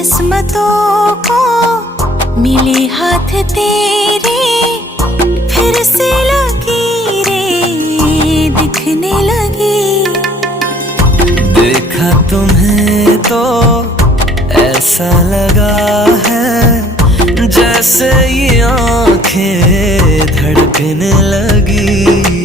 किस्मतों को मिले हाथ तेरे, फिर से लकीरें दिखने लगी। देखा तुम्हें तो ऐसा लगा है जैसे ये आंखें धड़कने लगी।